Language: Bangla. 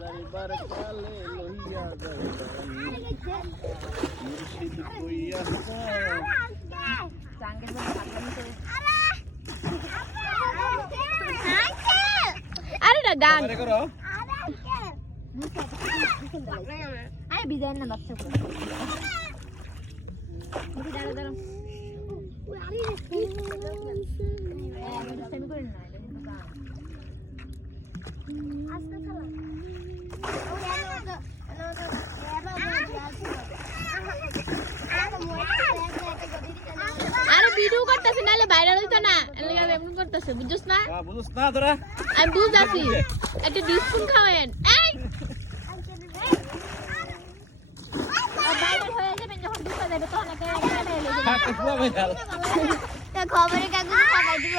দরবার কালে লইয়া যাইতানি মুর্শিদ কইয়া আরে না গান করো আরে বিদায় না বাচ্চা করে দাঁড়া দাঁড়া সেমি করে না আরে ভিডিও করতেছ নালে ভাইরাল হইতো না এলাকা এমন করতেছ বুঝছস না হ্যাঁ বুঝছ না তোরা আমি বুঝাছি একটা ডিসপুন খাওয়েন এই ভাইরাল হয়ে যাবে যখন দুটো যাবে তখন একটা ভাইরাল হয়ে যাবে খবরে কাগজ খবরের কাগজ ছাপাই দিব